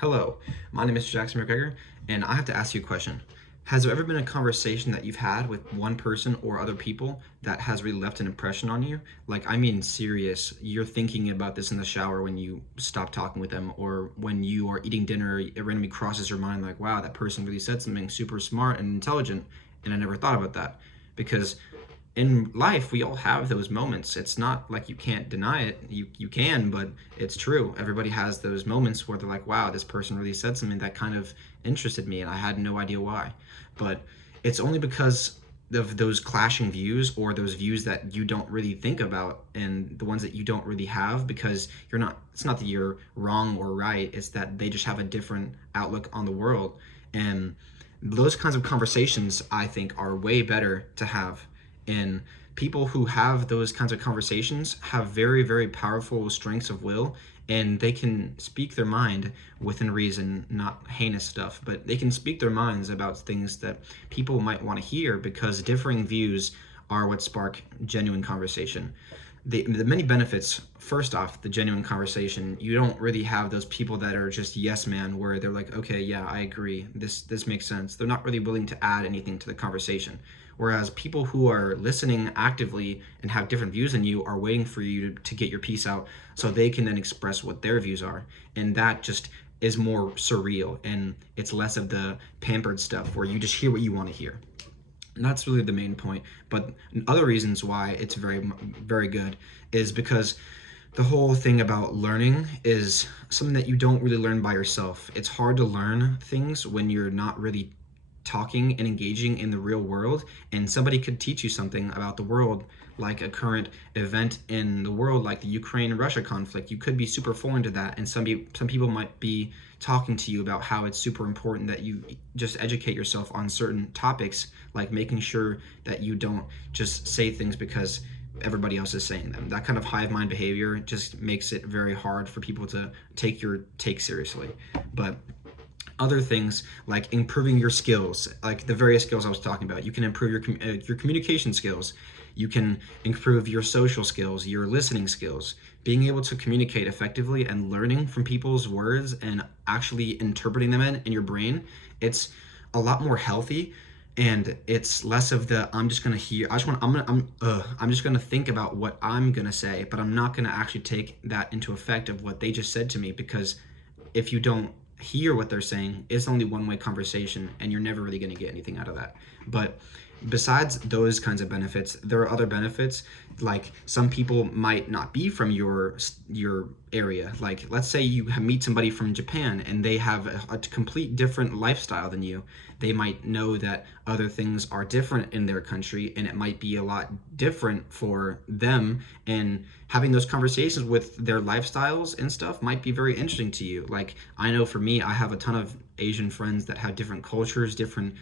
Hello, my name is Jackson McGregor, and I have to ask you a question. Has there ever been a conversation that you've had with one person or other people that has really left an impression on you? Like, I mean, serious. You're thinking about this in the shower when you stop talking with them, or when you are eating dinner, it randomly crosses your mind, like, wow, that person really said something super smart and intelligent, and I never thought about that. Because in life we all have those moments. It's not like you can't deny it. You can, but it's true. Everybody has those moments where they're like, wow, this person really said something that kind of interested me and I had no idea why. But it's only because of those clashing views, or those views that you don't really think about, and the ones that you don't really have, because it's not that you're wrong or right, it's that they just have a different outlook on the world. And those kinds of conversations, I think, are way better to have. And people who have those kinds of conversations have very, very powerful strengths of will, and they can speak their mind within reason, not heinous stuff, but they can speak their minds about things that people might want to hear, because differing views are what spark genuine conversation. The many benefits, first off, the genuine conversation, you don't really have those people that are just yes man, where they're like, okay, yeah, I agree, this makes sense. They're not really willing to add anything to the conversation. Whereas people who are listening actively and have different views than you are waiting for you to get your piece out, so they can then express what their views are. And that just is more surreal, and it's less of the pampered stuff where you just hear what you want to hear. And that's really the main point. But other reasons why it's very, very good is because the whole thing about learning is something that you don't really learn by yourself. It's hard to learn things when you're not really talking and engaging in the real world, and somebody could teach you something about the world, like a current event in the world, like the Ukraine-Russia conflict. You could be super foreign to that, and some people might be talking to you about how it's super important that you just educate yourself on certain topics, like making sure that you don't just say things because everybody else is saying them. That kind of hive mind behavior just makes it very hard for people to take your take seriously. But other things, like improving your skills, like the various skills I was talking about, you can improve your communication skills, you can improve your social skills, your listening skills, being able to communicate effectively and learning from people's words and actually interpreting them in your brain. It's a lot more healthy, and it's less of the I'm just gonna hear. I'm just gonna think about what I'm gonna say, but I'm not gonna actually take that into effect of what they just said to me, because if you don't hear what they're saying, it's only one-way conversation, and you're never really going to get anything out of that. But besides those kinds of benefits, there are other benefits. Like, some people might not be from your area. Like, let's say you meet somebody from Japan and they have a complete different lifestyle than you. They might know that other things are different in their country, and it might be a lot different for them, and having those conversations with their lifestyles and stuff might be very interesting to you. Like, I know for me, I have a ton of Asian friends that have different cultures, different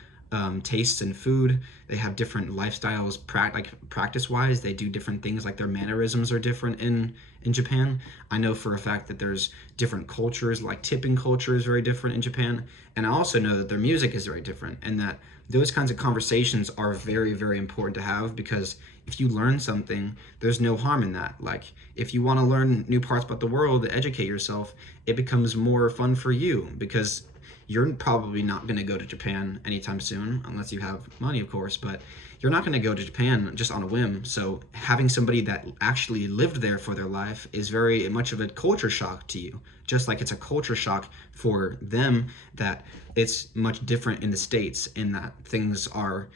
tastes in food. They have different lifestyles, practice-wise. They do different things, like their mannerisms are different in Japan. I know for a fact that there's different cultures, like tipping culture is very different in Japan. And I also know that their music is very different, and that those kinds of conversations are very, very important to have, because if you learn something, there's no harm in that. Like, if you want to learn new parts about the world, educate yourself, it becomes more fun for you, because you're probably not going to go to Japan anytime soon, unless you have money, of course, but you're not going to go to Japan just on a whim. So having somebody that actually lived there for their life is very much of a culture shock to you, just like it's a culture shock for them that it's much different in the States, in that things are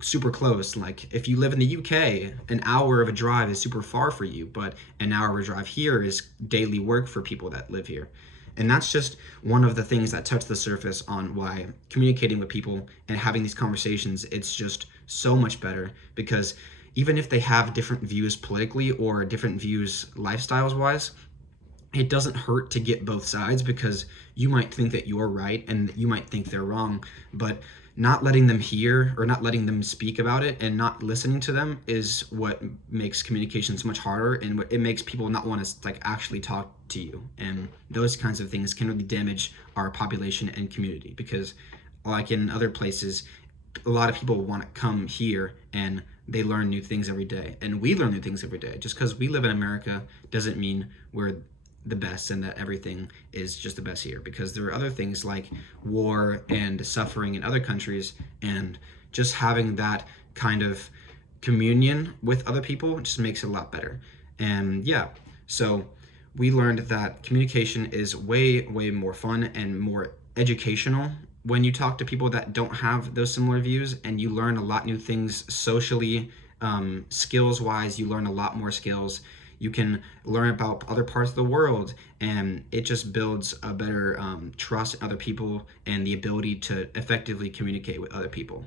super close. Like, if you live in the UK, an hour of a drive is super far for you, but an hour of a drive here is daily work for people that live here. And that's just one of the things that touch the surface on why communicating with people and having these conversations, it's just so much better. Because even if they have different views politically, or different views lifestyles wise, it doesn't hurt to get both sides, because you might think that you're right and you might think they're wrong, but not letting them hear, or not letting them speak about it, and not listening to them is what makes communication so much harder, and it makes people not want to like actually talk to you. And those kinds of things can really damage our population and community, because like in other places, a lot of people want to come here and they learn new things every day, and we learn new things every day. Just because we live in America doesn't mean we're the best and that everything is just the best here, because there are other things like war and suffering in other countries, and just having that kind of communion with other people just makes it a lot better. And yeah, so we learned that communication is way more fun and more educational when you talk to people that don't have those similar views, and you learn a lot new things socially. Skills wise, you learn a lot more skills. You can learn about other parts of the world, and it just builds a better trust in other people and the ability to effectively communicate with other people.